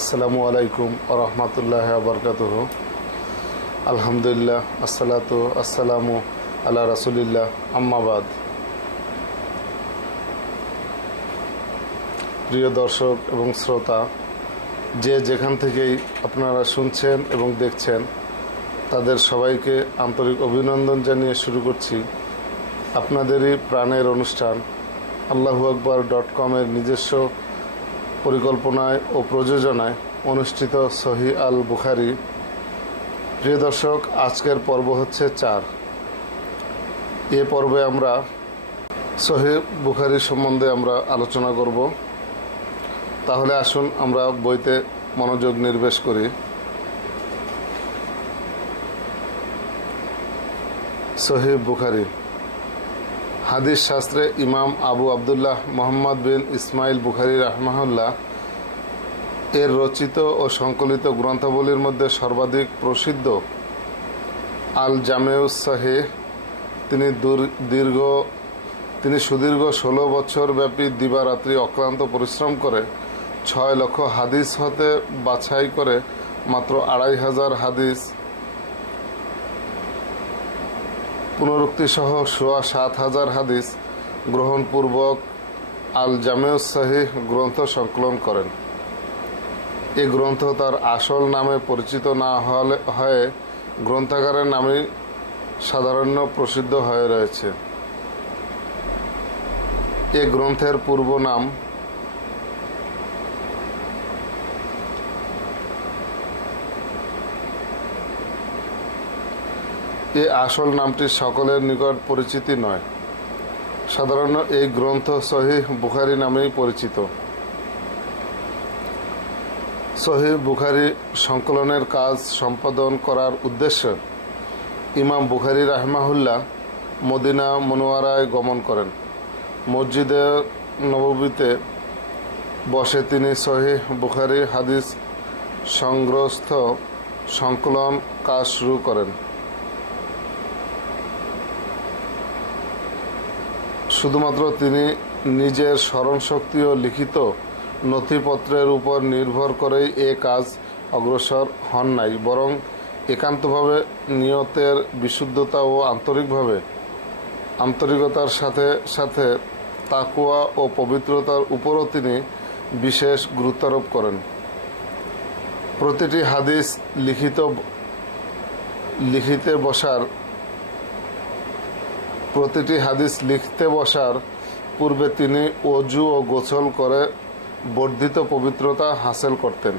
আসসালামু আলাইকুম ওরহমতুল্লাহ বরকাতুহ। আলহামদুলিল্লাহ, আসসালাতু আসসালামু আলা রাসুলিল্লাহ, আম্মাবাদ। প্রিয় দর্শক এবং শ্রোতা, যে যেখান থেকেই আপনারা শুনছেন এবং দেখছেন, তাদের সবাইকে আন্তরিক অভিনন্দন জানিয়ে শুরু করছি আপনাদেরই প্রাণের অনুষ্ঠান Allahu-Akbar.com-এর নিজস্ব পরিকল্পনায় ও প্রযোজনায় অনুষ্ঠিত সহিহ আল বুখারী। প্রিয় দর্শক, আজকের পর্ব হচ্ছে 4। এ পর্বে আমরা সহিহ বুখারী সম্বন্ধে আমরা আলোচনা করব। তাহলে আসুন আমরা বইতে মনোযোগ নির্বেশ করি। সহিহ বুখারী হাদিস শাস্ত্রে ইমাম আবু আবদুল্লাহ মুহাম্মদ বিন ইসমাইল বুখারী রাহমাহুল্লাহ এর রচিত ও সংকলিত গ্রন্থাবলীর মধ্যে সর্বাধিক প্রসিদ্ধ আল জামেউস সহিহ। তিনি সুদীর্ঘ 16 বছর ব্যাপী দিবারাত্রি অক্লান্ত পরিশ্রম করে 6 লক্ষ হাদিস হতে বাছাই করে মাত্র 2500 হাদিস পুনরুক্তি সহ 7000 হাদিস গ্রহণপূর্বক আল জামেউস সহিহ গ্রন্থ সংকলন করেন। এই গ্রন্থ তার আসল নামে পরিচিত না হয়ে গ্রন্থাগারের নামেই সাধারণ প্রসিদ্ধ হয়ে রয়েছে। এ গ্রন্থের পূর্ব নাম এই আসল নামটি সকলের নিকট পরিচিতি নয়। সাধারণ এই গ্রন্থ সহিহ বুখারী নামেই পরিচিত। সহিহ বুখারী সংকলনের কাজ সম্পাদন করার উদ্দেশ্যে ইমাম বুখারী রাহমাহুল্লাহ মদিনা মুনওয়ারায় গমন করেন। মসজিদে নববীতে বসে তিনি সহিহ বুখারী হাদিস সংগ্রহস্থ সংকলন কাজ শুরু করেন। শুধুমাত্র তিনি নিজের স্মরণশক্তি ও লিখিত নথিপত্রের উপর নির্ভর করেই এ কাজ অগ্রসর হন নাই, বরং একান্তভাবে নিয়তের বিশুদ্ধতা ও আন্তরিকতার সাথে সাথে তাকওয়া ও পবিত্রতার উপরও তিনি বিশেষ গুরুত্বারোপ করেন। প্রতিটি হাদিস লিখতে বসার পূর্বে তিনি ওযু ও গোসল করে বর্ধিত পবিত্রতা হাসিল করতেন।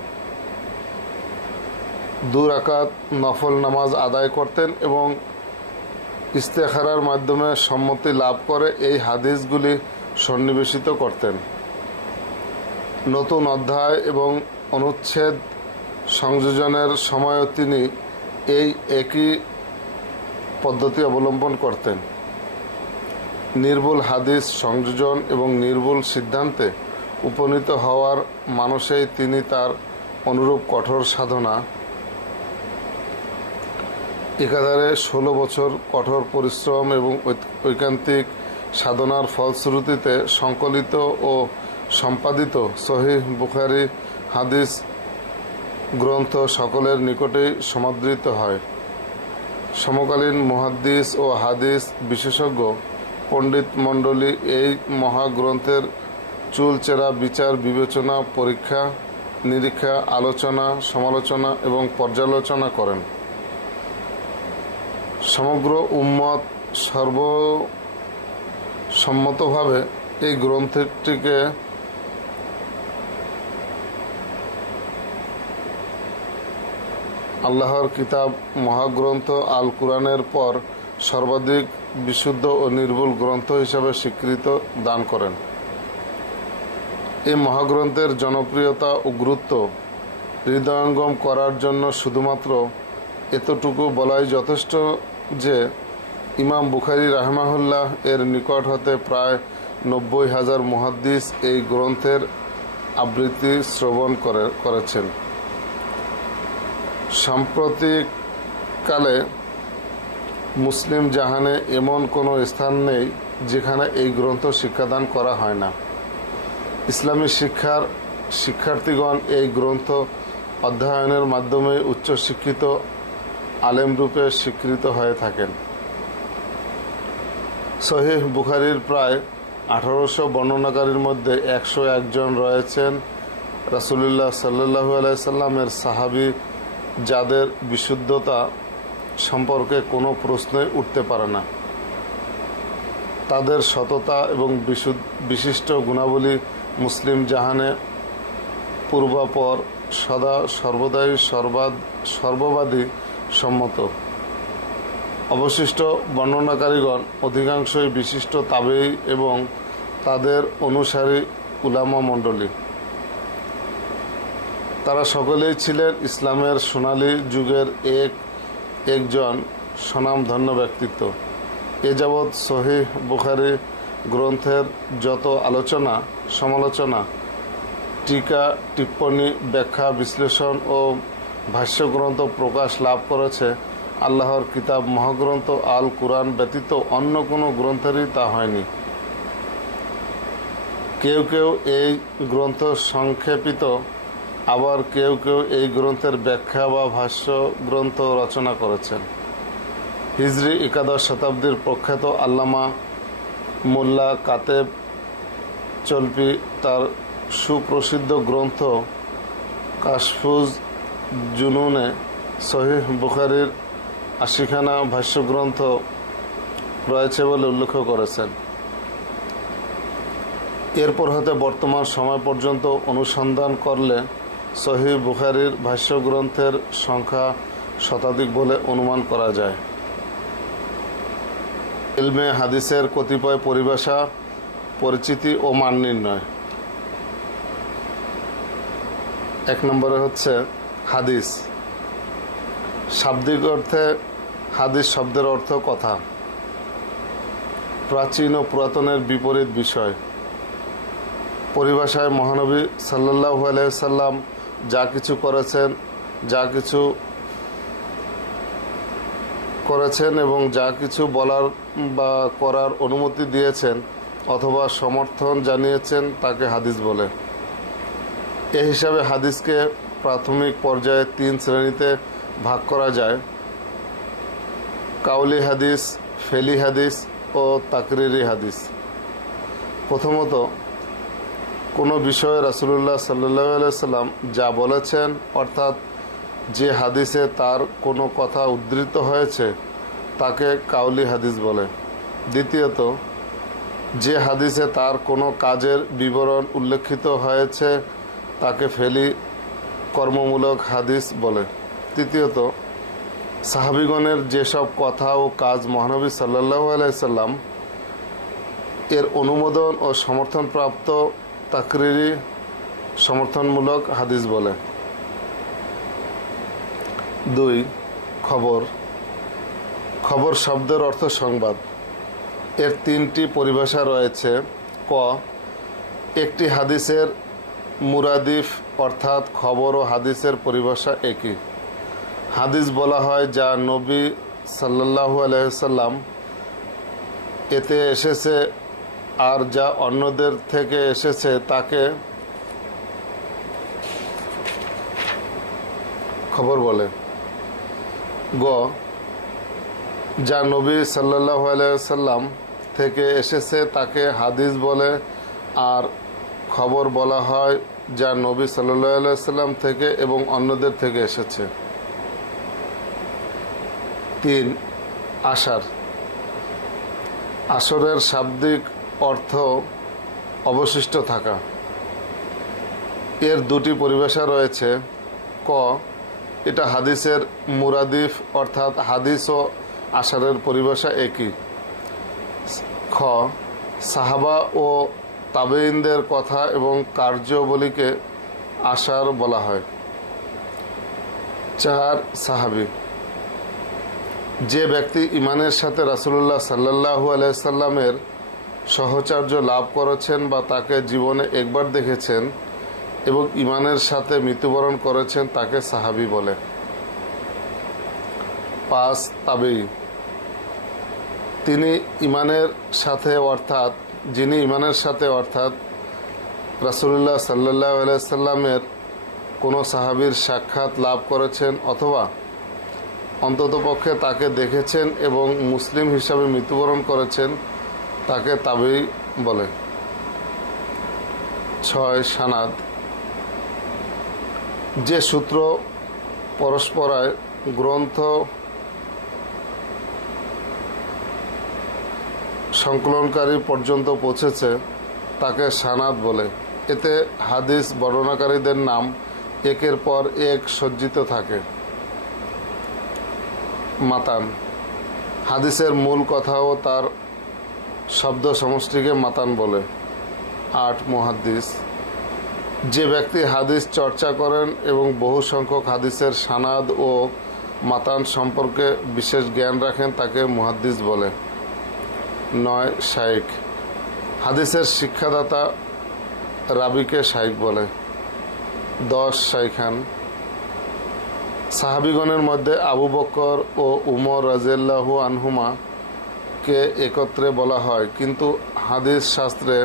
2 রাকাত নফল নামাজ আদায় করতেন এবং ইস্তেখারার মাধ্যমে সম্মতি লাভ করে এই হাদিসগুলি সন্নিবেশিত করতেন। নতুন অধ্যায় এবং অনুচ্ছেদ সংযোজনের সময়ও তিনি এই একই পদ্ধতি অবলম্বন করতেন। নির্ভুল হাদিস সংযোজন এবং নির্ভুল সিদ্ধান্তে উপনীত হওয়ার মানসেই তিনি তার অনুরূপ কঠোর সাধনা একাধারে 16 বছর কঠোর পরিশ্রম এবং ঐকান্তিক সাধনার ফলশ্রুতিতে সংকলিত ও সম্পাদিত সহিহ বুখারী হাদিস গ্রন্থ সকলের নিকটেই সমাদৃত হয়। সমকালীন মুহাদ্দিস ও হাদিস বিশেষজ্ঞ পণ্ডিত মণ্ডলী এই মহাগ্রন্থের চুলচেরা বিচার বিবেচনা, পরীক্ষা নিরীক্ষা, আলোচনা, সমালোচনা এবং পর্যালোচনা করেন। সমগ্র উম্মত সর্বসম্মতভাবে এই গ্রন্থটিকে আল্লাহর কিতাব মহাগ্রন্থ আল কুরআনের পর সর্বাধিক বিশুদ্ধ ও নির্ভুল গ্রন্থ হিসাবে স্বীকৃতি দান করেন। এই মহাগ্রন্থের জনপ্রিয়তা ও গুরুত্ব হৃদয়ঙ্গম করার জন্য শুধুমাত্র এতটুকু বলাই যথেষ্ট যে ইমাম বুখারী রাহমাহুল্লাহ এর নিকট হতে প্রায় 90,000 মুহাদ্দিস এই গ্রন্থের আবৃত্তি শ্রবণ করেছেন। সাম্প্রতিককালে মুসলিম জাহানে এমন কোনো স্থান নেই যেখানে এই গ্রন্থ শিক্ষাদান করা হয় না। ইসলামী শিক্ষার শিক্ষার্থীগণ এই গ্রন্থ অধ্যয়নের মাধ্যমে উচ্চশিক্ষিত আলেমরূপে স্বীকৃত হয়ে থাকেন। সহিহ বুখারীর প্রায় 1800 বর্ণনাকারীর মধ্যে 101 জন রয়েছেন রাসূলুল্লাহ সাল্লাল্লাহু আলাইহি সাল্লামের সাহাবী, যাদের বিশুদ্ধতা সম্পর্কে কোনো প্রশ্নই উঠতে পারে না। তাদের সততা এবং বিশিষ্ট গুণাবলী মুসলিম জাহানে পূর্বাপর সদা সর্বদাই সর্ববাদী সম্মত। অবশিষ্ট বর্ণনাকারীগণ অধিকাংশই বিশিষ্ট তাবেঈ এবং তাদের অনুসারী উলামা মণ্ডলী। তারা সকলেই ছিলেন ইসলামের সোনালী যুগের একজন স্বনামধন্য ব্যক্তিত্ব। এ যাবৎ সহিহ বুখারী গ্রন্থের যত আলোচনা, সমালোচনা, টিকা, টিপ্পনী, ব্যাখ্যা, বিশ্লেষণ ও ভাষ্যগ্রন্থ প্রকাশ লাভ করেছে, আল্লাহর কিতাব মহাগ্রন্থ আল কুরআন ব্যতীত অন্য কোনো গ্রন্থেরই তা হয়নি। কেউ কেউ এই গ্রন্থ সংক্ষেপিত, আবার কেউ কেউ এই গ্রন্থের ব্যাখ্যা বা ভাষ্য গ্রন্থ রচনা করেছেন। হিজরি 11 শতাব্দীর প্রখ্যাত আল্লামা মোল্লা কাতেব চলপি তার সুপ্রসিদ্ধ গ্রন্থ কাশফুজ জুনুনে সহিহ বুখারীর 80খানা ভাষ্যগ্রন্থ রয়েছে বলে উল্লেখ করেছেন। এরপর হতে বর্তমান সময় পর্যন্ত অনুসন্ধান করলে সহিহ বুখারীর ভাষ্যগ্রন্থের সংখ্যা শতাধিক বলে অনুমান করা যায়। ইলমে হাদিসের কতিপয় পরিভাষা, পরিচিতি ও মান নির্ণয়। 1 নম্বরে হচ্ছে হাদিস। শাব্দিক অর্থে হাদিস শব্দের অর্থ কথা, প্রাচীন ও পুরাতনের বিপরীত বিষয়। পরিভাষায় মহানবী সাল্লাল্লাহু আলাইহি সাল্লাম যা কিছু করেছেন এবং যা কিছু বলার বা করার অনুমতি দিয়েছেন অথবা সমর্থন জানিয়েছেন তাকে হাদিস বলে। এ হিসাবে হাদিসকে প্রাথমিক পর্যায়ে 3 শ্রেণীতে ভাগ করা যায়: কাউলি হাদিস, ফেলি হাদিস ও তাকরিরি হাদিস। প্রথমত, কোনো বিষয়ে রাসূলুল্লাহ সাল্লাল্লাহু আলাইহি সাল্লাম যা বলেছেন, অর্থাৎ যে হাদিসে তার কোনো কথা উদ্ধৃত হয়েছে তাকে কাউলি হাদিস বলে। দ্বিতীয়ত, যে হাদিসে তার কোনো কাজের বিবরণ উল্লেখিত হয়েছে তাকে ফেলি কর্মমূলক হাদিস বলে। তৃতীয়ত, সাহাবীগণের যেসব কথা ও কাজ মহানবী সাল্লাল্লাহু আলাইহি সাল্লাম এর অনুমোদন ও সমর্থনপ্রাপ্ত তাকরিরি সমর্থনমূলক হাদিস বলে। 2. খবর। খবর শব্দের অর্থ সংবাদ। এর 3টি পরিভাষা রয়েছে। ক, একটি হাদিসের মুরাদিফ অর্থাৎ খবর ও হাদিসের পরিভাষা একই। হাদিস বলা হয় যা নবী সাল্লাল্লাহু আলাইহি সাল্লাম এতে এসেছে, আর যা অন্যদের থেকে এসেছে তাকে খবর বলে। গ, যা নবী সাল্লাল্লাহু আলাইহি সাল্লাম থেকে এসেছে তাকে হাদিস বলে, আর খবর বলা হয় যা নবী সাল্লাল্লাহু আলাইহি সাল্লাম থেকে এবং অন্যদের থেকে এসেছে। 3. আশার। আসরের শাব্দিক অর্থ অবশিষ্ট থাকা। এর 2টি পরিভাষা রয়েছে। ক, এটা হাদিসের মুরাদিফ অর্থাৎ হাদিস ও আশারের পরিভাষা একই। খ, সাহাবা ও তাবেঈনদের কথা এবং কার্যাবলীকে আশার বলা হয়। 4. সাহাবী। যে ব্যক্তি ঈমানের সাথে রাসূলুল্লাহ সাল্লাল্লাহু আলাইহি সাল্লামের সহচর্য লাভ করেছেন বা তাকে জীবনে একবার দেখেছেন এবং ঈমানের সাথে মৃত্যুবরণ করেছেন তাকে সাহাবী বলে। 5. তাবেঈ। যিনি ঈমানের সাথে অর্থাৎ রাসূলুল্লাহ সাল্লাল্লাহু আলাইহি সাল্লামের কোনো সাহাবীর সাক্ষাৎ লাভ করেছেন অথবা অন্ততপক্ষে তাকে দেখেছেন এবং মুসলিম হিসাবে মৃত্যুবরণ করেছেন তাকে তাবেঈ বলে। 6 সানাদ, যে সূত্র পরস্পরায় গ্রন্থ সংকলনকারী পর্যন্ত পৌঁছেছে তাকে সানাদ বলে। এতে হাদিস বর্ণনাকারীদের নাম একের পর এক সজ্জিত থাকে। মাতান, হাদিসের মূল কথা ও তার শব্দ সমষ্টিকে মাতান বলে। 8 মুহাদ্দিস, যে ব্যক্তি হাদিস চর্চা করেন এবং বহু সংখ্যক হাদিসের সানাদ ও মাতান সম্পর্কে বিশেষ জ্ঞান রাখেন তাকে মুহাদ্দিস বলে। 9 শাইখ, হাদিসের শিক্ষাদাতা রাবিকে শাইখ বলে। 10 শাইখান, সাহাবিগণের মধ্যে আবু বকর ও উমর রাদিয়াল্লাহু আনহুমা কে একত্রে বলা হয়, কিন্তু হাদিস শাস্ত্রে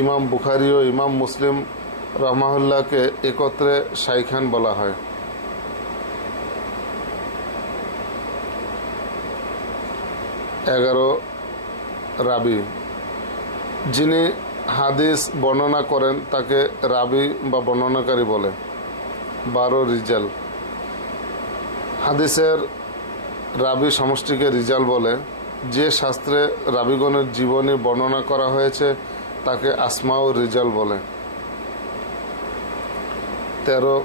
ইমাম বুখারী ও ইমাম মুসলিম রহমাহুল্লাহকে একত্রে শাইখান বলা হয়। 11 রাবি, যিনি হাদিস বর্ণনা করেন তাকে রাবি বা বর্ণনাকারী বলে। 12 রিজাল, হাদিসের রাবি সমষ্টিকে রিজাল বলে। যে শাস্ত্রে রাবিগণের জীবনী বর্ণনা করা হয়েছে তাকে আসমা ও রিজাল বলে। 13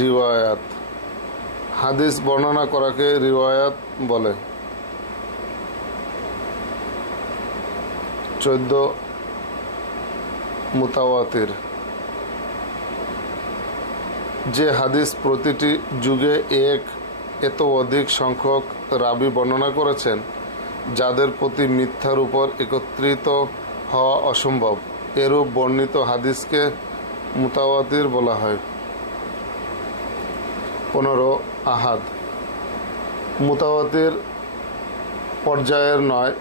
রিওয়ায়াত, হাদিস বর্ণনা করাকে রিওয়ায়াত বলে। 14 মুতাওয়াতির, যে হাদিস প্রতিটি যুগে এত অধিক সংখ্যক রাবি বর্ণনা করেছেন যাদের প্রতি মিথ্যার উপর একত্রিত হওয়া অসম্ভব, এরূপ বর্ণিত হাদিসকে মুতাওয়াতির বলা হয়। 15 আহাদ, মুতাওয়াতির পর্যায়ের নয়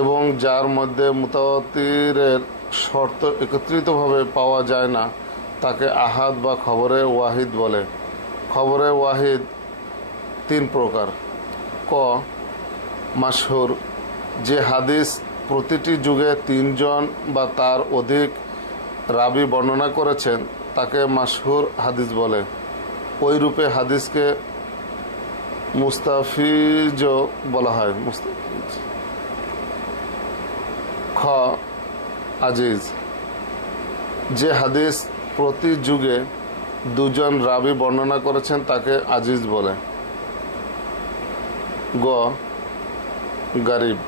এবং যার মধ্যে মুতাওয়াতিরের শর্ত একত্রিতভাবে পাওয়া যায় না তাকে আহাদ বা খবরে ওয়াহিদ বলে। খবরে ওয়াহিদ 3 প্রকার। ক, মাশহুর, যে হাদিস প্রতিটি যুগে 3 জন বা তার অধিক রাবি বর্ণনা করেছেন তাকে মাশহুর হাদিস বলে। ওই রূপে হাদিসকে মুস্তাফিজ বলা হয়। খ, আজিজ, যে হাদিস প্রতি যুগে 2 জন রাবি বর্ণনা করেছেন তাকে আজিজ বলে। গ, গারিব,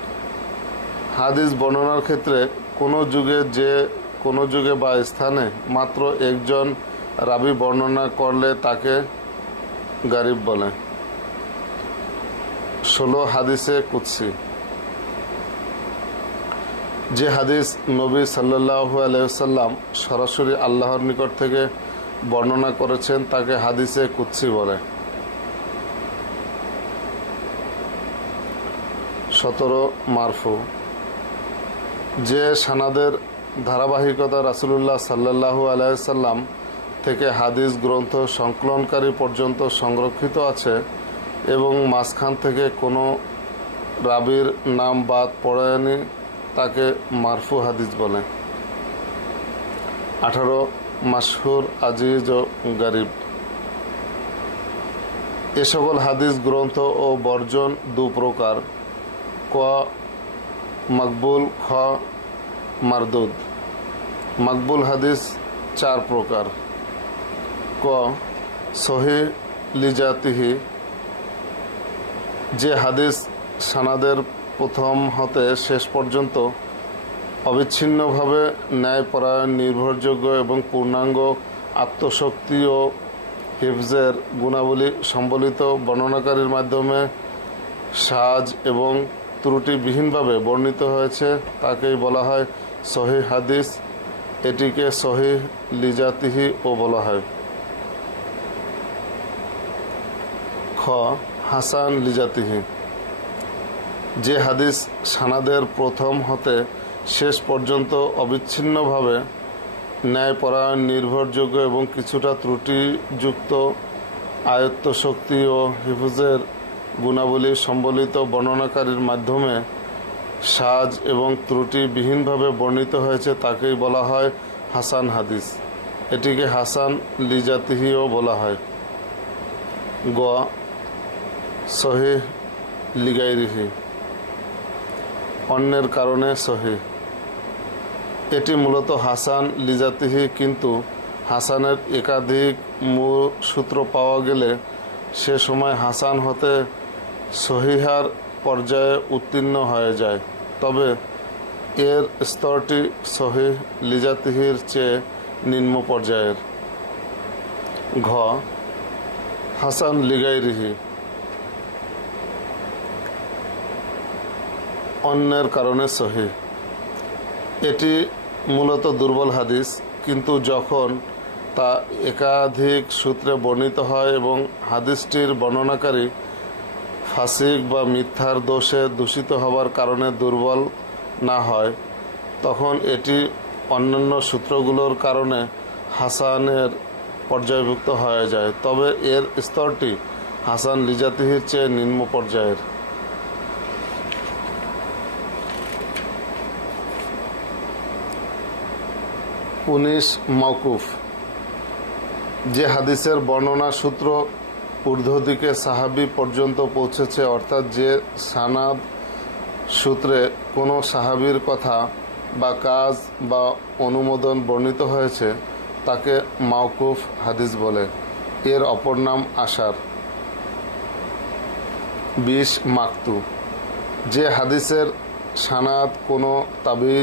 হাদিস বর্ণনার ক্ষেত্রে কোনো যুগে বা স্থানে মাত্র একজন রাবি বর্ণনা করলে তাকে গারিব বলে। 16 হাদিসে কুদসি, যে হাদিস নবী সাল্লাল্লাহু আলাইহি ওয়াসাল্লাম সরাসরি আল্লাহর নিকট থেকে বর্ণনা করেছেন তাকে হাদিসে কুদসি বলে। 17 মারফু, যে সানাদের ধারাবাহিকতা রাসূলুল্লাহ সাল্লাল্লাহু আলাইহি ওয়াসাল্লাম থেকে হাদিস গ্রন্থ সংকলনকারী পর্যন্ত সংরক্ষিত আছে এবং মাঝখান থেকে কোনো রাবির নাম বাদ পড়েনি তাকে মারফু হাদিস বলে। 18 মাশহুর, আজিজ ও গারিব, এ সকল হাদিস গ্রন্থ ও বর্জন 2 প্রকার। ক, মকবুল। খ, মারদুদ। মকবুল হাদিস 4 প্রকার। ক, সহিহ লিজাতিহি, যে হাদিস সানাদের প্রথম হতে শেষ পর্যন্ত অবিচ্ছিন্নভাবে ন্যায়পরায়ণ, নির্ভরযোগ্য এবং পূর্ণাঙ্গ আত্মশক্তি ও হিফজের গুণাবলী সম্বলিত বর্ণনাকারীর মাধ্যমে সাজ এবং ত্রুটিবিহীনভাবে বর্ণিত হয়েছে তাকেই বলা হয় সহিহ হাদিস। এটিকে সহিহ লিজাতিহি ও বলা হয়। খ, হাসান লিজাতিহি, যে হাদিস সানাদের প্রথম হতে শেষ পর্যন্ত অবিচ্ছিন্নভাবে ন্যায়পরায়ণ, নির্ভরযোগ্য এবং কিছুটা ত্রুটিযুক্ত আয়ত্তশক্তি ও হিফজের গুণাবলী সম্বলিত বর্ণনাকারীর মাধ্যমে সাজ এবং ত্রুটিবিহীনভাবে বর্ণিত হয়েছে তাকেই বলা হয় হাসান হাদিস। এটিকে হাসান লিজাতিহিও বলা হয়। গ সহিহ লিগাইরিহি, অন্যের কারণে সহিহ। এটি মূলত হাসান লিজাতিহি, কিন্তু হাসানের একাধিক মূল সূত্র পাওয়া গেলে সে সময় হাসান হতে সহিহার পর্যায়ে উত্তীর্ণ হয়ে যায়, তবে এর স্তরটি সহিহ লিজাতিহির চেয়ে নিম্ন পর্যায়ের। ঘ হাসান লিগাইরিহি, অন্যের কারণে সহিহ। এটি মূলত দুর্বল হাদিস, কিন্তু যখন তা একাধিক সূত্রে বর্ণিত হয় এবং হাদিসটির বর্ণনাকারী ফাসিক বা মিথ্যার দোষে দূষিত হবার কারণে দুর্বল না হয়, তখন এটি অন্যান্য সূত্রগুলোর কারণে হাসানের পর্যায়ভুক্ত হয়ে যায়, তবে এর স্তরটি হাসান লিজাতিহির চেয়ে নিম্ন পর্যায়ের। 19 মওকুফ, যে হাদিসের বর্ণনা সূত্র ঊর্ধ্ব দিকে সাহাবী পর্যন্ত পৌঁছেছে, অর্থাৎ যে সানাদ সূত্রে কোনো সাহাবীর কথা বা কাজ বা অনুমোদন বর্ণিত হয়েছে তাকে মাওকুফ হাদিস বলে। এর অপর নাম আশার। 20 মাকতু, যে হাদিসের সানাদ কোনো তাবি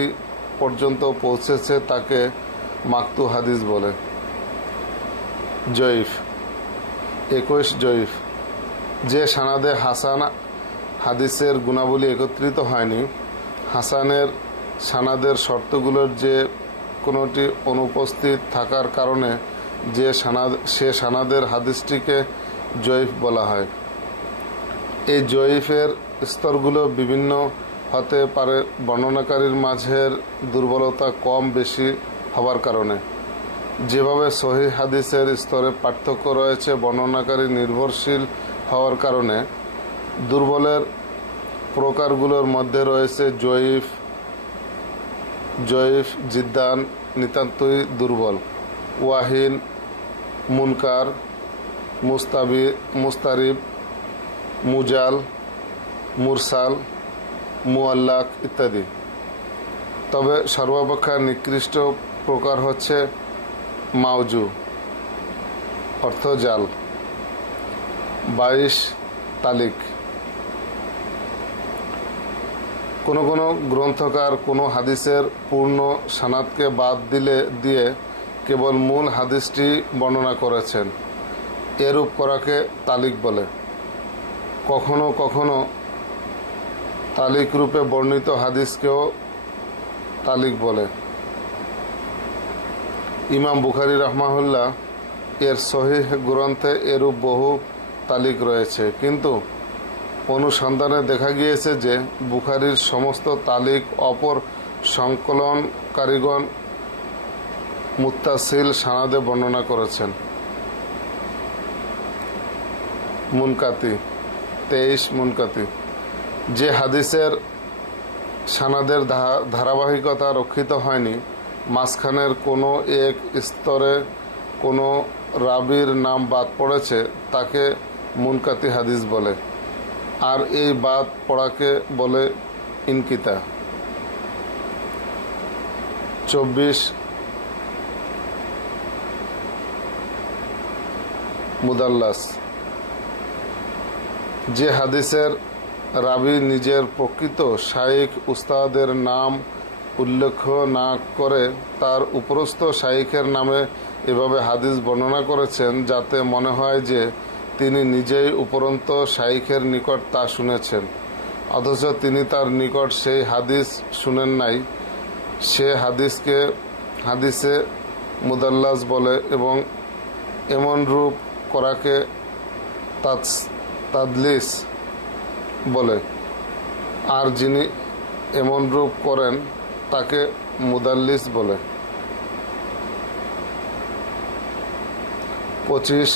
পর্যন্ত পৌঁছেছে তাকে মাকতু হাদিস বলে। জয়ীফ। 21 জয়ীফ, যে সানাদে হাসান হাদিসের গুণাবলী একত্রিত হয়নি, হাসানের সানাদের শর্তগুলোর যে কোনোটি অনুপস্থিত থাকার কারণে সে সানাদের হাদিসটিকে জয়ীফ বলা হয়। এই জয়ীফের স্তরগুলো বিভিন্ন হতে পারে বর্ণনাকারীর মাঝের দুর্বলতা কম বেশি হবার কারণে। যেভাবে সহিহ হাদিসের স্তরে পার্থক্য রয়েছে বর্ণনাকারী নির্ভরশীল হওয়ার কারণে, দুর্বলের প্রকারগুলোর মধ্যে রয়েছে জয়ীফ জিদ্দান, নিতান্তই দুর্বল, ওয়াহিন, মুনকার, মুস্তারিব, মুজাল, মুরসাল, মুআল্লাক ইত্যাদি। তবে সর্বাপেক্ষা নিকৃষ্ট প্রকার হচ্ছে মাওজু, অর্থ জাল। 22 তালিক, কোনো কোনো গ্রন্থকার কোনো হাদিসের পূর্ণ সানাদকে বাদ দিয়ে কেবল মূল হাদিসটি বর্ণনা করেছেন। এরূপ করাকে তালিক বলে। কখনো কখনো তালিক রূপে বর্ণিত হাদিসকেও তালিক বলে। ইমাম বুখারী রাহমাহুল্লাহ এর সহিহ গ্রন্থে এরূপ বহু তালিক রয়েছে, কিন্তু অনুসন্ধানে দেখা গিয়েছে যে বুখারীর সমস্ত তালিক অপর সংকলনকারীগণ মুত্তাসিল সানাদে বর্ণনা করেছেন। মুনকাতি। 23 মুনকাতি, যে হাদিসের সানাদের ধারাবাহিকতা রক্ষিত হয়নি, মাঝখানের কোনো এক স্তরে কোনো রাবির নাম বাদ পড়েছে, তাকে মুনকাতি হাদিস বলে, আর এই বাদ পড়াকে বলে ইনকিতা। 24 মুদাল্লাস, যে হাদিসের রাবি নিজের প্রকৃত শাইখ উস্তাদের নাম উল্লেখ না করে তার উপরস্থ শাইখের নামে এভাবে হাদিস বর্ণনা করেছেন যাতে মনে হয় যে তিনি নিজেই উপরন্ত শাইখের নিকট তা শুনেছেন, অথচ তিনি তার নিকট সেই হাদিস শুনেন নাই, সে হাদিসে মুদাল্লাস বলে এবং এমন রূপ করাকে তাদলিস বলে, আর যিনি এমন রূপ করেন তাকে মুদাল্লিস বলে। 25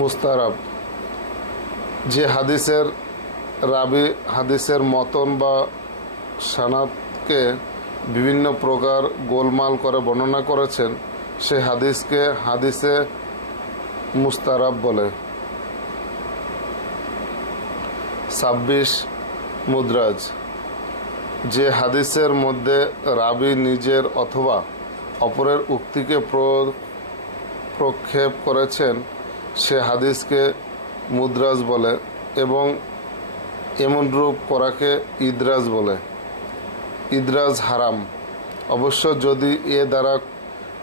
মুস্তারাব, যে হাদিসের রাবি হাদিসের মতন বা সানাদকে বিভিন্ন প্রকার গোলমাল করে বর্ণনা করেছেন সে হাদিসকে হাদিসে মুস্তারাব বলে। 26 মুদ্রাজ, যে হাদিসের মধ্যে রাবি নিজের অথবা অপরের উক্তিকে প্রক্ষেপ করেছেন সে হাদিসকে মুদ্রাজ বলে এবং এমন রূপ করাকে ইদরাজ বলে। ইদরাজ হারাম, অবশ্য যদি এ দ্বারা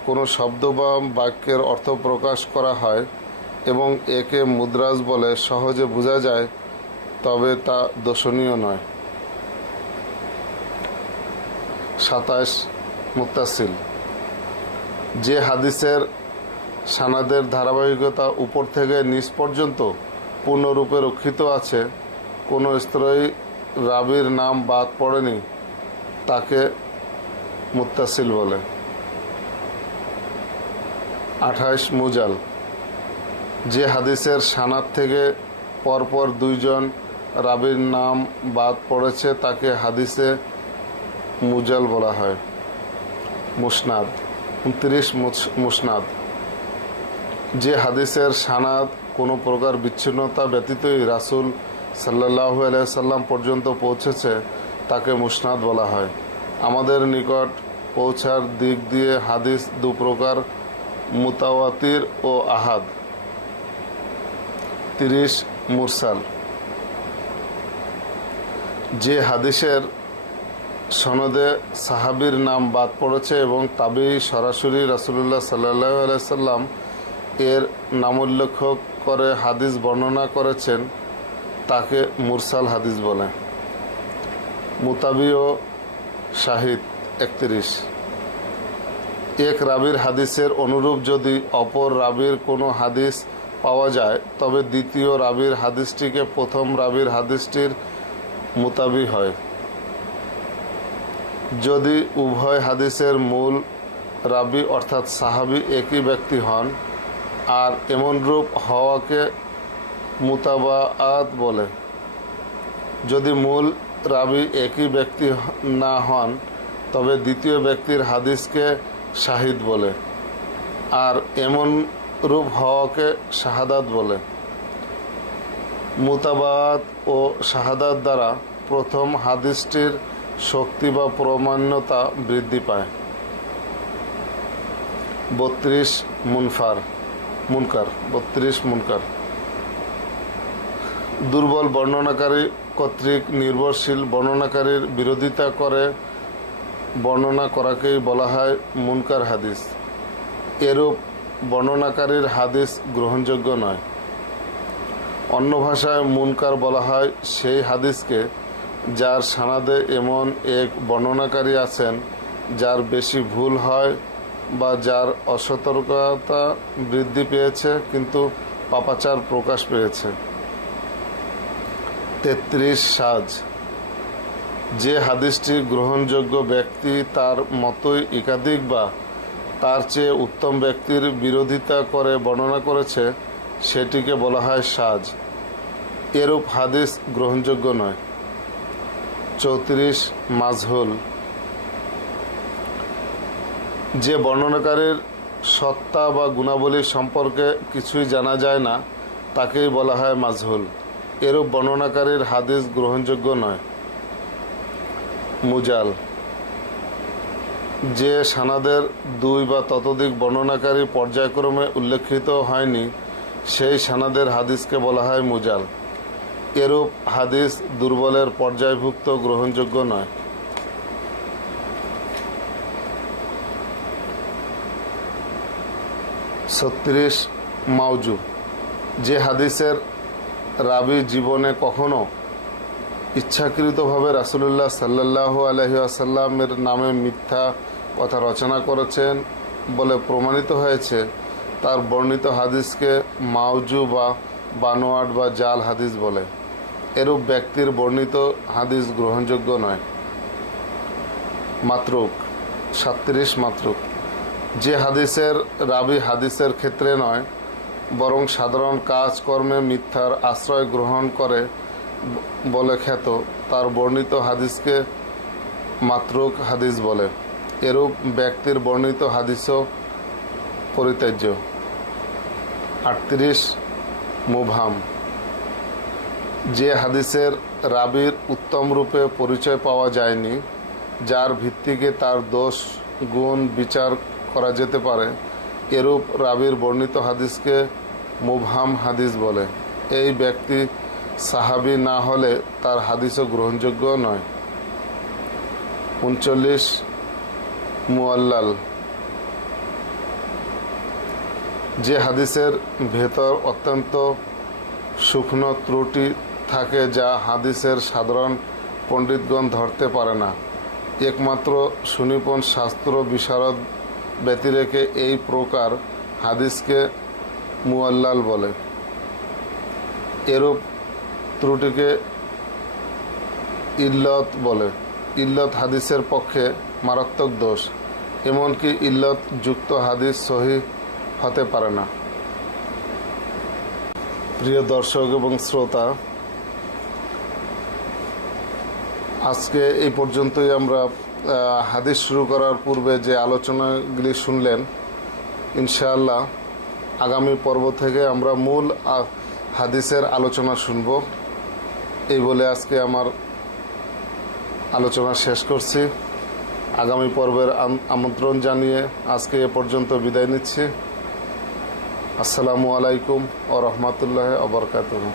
কোনো শব্দ বা বাক্যের অর্থ প্রকাশ করা হয় এবং একে মুদ্রাজ বলে সহজে বোঝা যায় তবে তা দোষণীয় নয়। 27 মুত্তাসিল, যে হাদিসের সানাদের ধারাবাহিকতা উপর থেকে নিচ পর্যন্ত পূর্ণরূপে রক্ষিত আছে, কোনো স্তরেই রাবির নাম বাদ পড়েনি, তাকে মুত্তাসিল বলে। 28 মুজাল, যে হাদিসের সানাদ থেকে পরপর দুইজন রাবির নাম বাদ পড়েছে তাকে হাদিসে মুজাল বলা হয়। মুসনাদ, 29 মুসনাদ, যে হাদিসের সানাদ কোনো প্রকার বিচ্ছিন্নতা ব্যতীতই রাসূল সাল্লাল্লাহু আলাইহি সাল্লাম পর্যন্ত পৌঁছেছে তাকে মুসনাদ বলা হয়। আমাদের নিকট পৌঁছার দিক দিয়ে হাদিস দু প্রকার, মুতাওয়াতির ও আহাদ। 30 মুরসাল, যে হাদিসের সনদে সাহাবীর নাম বাদ পড়েছে এবং তাবেঈ সরাসরি রাসূলুল্লাহ সাল্লাল্লাহু আলাইহি সাল্লাম এর নামোল্লেখ করে হাদিস বর্ণনা করেছেন তাকে মুরসাল হাদিস বলে। মুতাবি ও শাহিদ 31, এক রাবির হাদিসের অনুরূপ যদি অপর রাবির কোনো হাদিস পাওয়া যায় তবে দ্বিতীয় রাবির হাদিসটিকে প্রথম রাবির হাদিসটির মুতাবি হয়। যদি উভয় হাদিসের মূল রাবি অর্থাৎ সাহাবী একই ব্যক্তি হন, আর এমন রূপ হওয়াকে মুতাবাআত বলে। যদি মূল রাবি একই ব্যক্তি না হন তবে দ্বিতীয় ব্যক্তির হাদিসকে শাহিদ বলে, আর এমন রূপ হওয়াকে শাহাদাত বলে। মুতাবাআত ও শাহাদাত দ্বারা প্রথম হাদিসটির শক্তি বা প্রমাণ্যতা বৃদ্ধি পায়। 32 মুনকার, 32 মুনকার, দুর্বল বর্ণনাকারী কর্তৃক নির্ভরশীল বর্ণনাকারীর বিরোধিতা করে বর্ণনা করাকেই বলা হয় মুনকার হাদিস। এরূপ বর্ণনাকারীর হাদিস গ্রহণযোগ্য নয়। অন্য ভাষায় মুনকার বলা হয় সেই হাদিসকে যার সানাদে এমন এক বর্ণনাকারী আছেন যার বেশি ভুল হয় বা যার অসতর্কতা বৃদ্ধি পেয়েছে কিন্তু পাপাচার প্রকাশ পেয়েছে। 33 সাজ, যে হাদিসটি গ্রহণযোগ্য ব্যক্তি তার মতোই একাধিক বা তার চেয়ে উত্তম ব্যক্তির বিরোধিতা করে বর্ণনা করেছে সেটিকে বলা হয় সাজ। এরূপ হাদিস গ্রহণযোগ্য নয়। 34 মাজহুল, যে বর্ণনাকারীর সত্তা বা গুণাবলী সম্পর্কে কিছুই জানা যায় না তাকেই বলা হয় মাজহুল। এরূপ বর্ণনাকারীর হাদিস গ্রহণযোগ্য নয়। মুজাল, যে সানাদের দুই বা ততোধিক বর্ণনাকারী পর্যায়ক্রমে উল্লেখিত হয়নি সেই সানাদের হাদিসকে বলা হয় মুজাল। এরূপ হাদিস দুর্বলের পর্যায়ভুক্ত, গ্রহণযোগ্য নয়। 36 মাওজু, যে হাদিসের রাবি জীবনে কখনো ইচ্ছাকৃতভাবে রাসূলুল্লাহ সাল্লাল্লাহু আলাইহি ওয়াসাল্লামের নামে মিথ্যা কথা রচনা করেছেন বলে প্রমাণিত হয়েছে তার বর্ণিত হাদিসকে মাওজু বা বানোয়াট বা জাল হাদিস বলে। এরূপ ব্যক্তির বর্ণিত হাদিস গ্রহণযোগ্য নয়। মাতরুক 37 মাতরুক, যে হাদিসের রাবি হাদিসের ক্ষেত্রে নয় বরং সাধারণ কাজকর্মে মিথ্যার আশ্রয় গ্রহণ করে বলে খ্যাত, তার বর্ণিত হাদিসকে মাতরুক হাদিস বলে। এরূপ ব্যক্তির বর্ণিত হাদিসও পরিত্যাজ্য। 38 মুবহাম, যে হাদিসের রাবীর উত্তম রূপে পরিচয় পাওয়া যায়নি, যার ভিত্তিকে তার দোষ গুণ বিচার করা যেতে পারে, এরূপ রাবীর বর্ণিত হাদিসকে মুবহাম হাদিস বলে। এই ব্যক্তি সাহাবী না হলে তার হাদিসও গ্রহণযোগ্য নয়। 39 মুআল্লাল, যে হাদিসের ভেতর অত্যন্ত সূক্ষ্ম ত্রুটি থাকে যা হাদিসের সাধারণ পণ্ডিতগণ ধরতে পারে না। একমাত্র সুনিপুণ শাস্ত্র বিশারদ ব্যতিরেকে এই প্রকার হাদিসকে মুআল্লাল বলে। এরূপ ত্রুটিকে ইল্লত বলে। ইল্লত হাদিসের পক্ষে মারাত্মক দোষ, এমনকি ইল্লত যুক্ত হাদিস সহিহ হতে পারে না। প্রিয় দর্শক এবং শ্রোতা, আজকে এই পর্যন্তই। আমরা হাদিস শুরু করার পূর্বে যে আলোচনাগুলি শুনলেন, ইনশাআল্লাহ আগামী পর্ব থেকে আমরা মূল হাদিসের আলোচনা শুনব। এই বলে আজকে আমার আলোচনা শেষ করছি। আগামী পর্বের আমন্ত্রণ জানিয়ে আজকে এ পর্যন্ত বিদায় নিচ্ছি। আসসালামু আলাইকুম ওয়া রাহমাতুল্লাহি ওয়া বারাকাতুহু।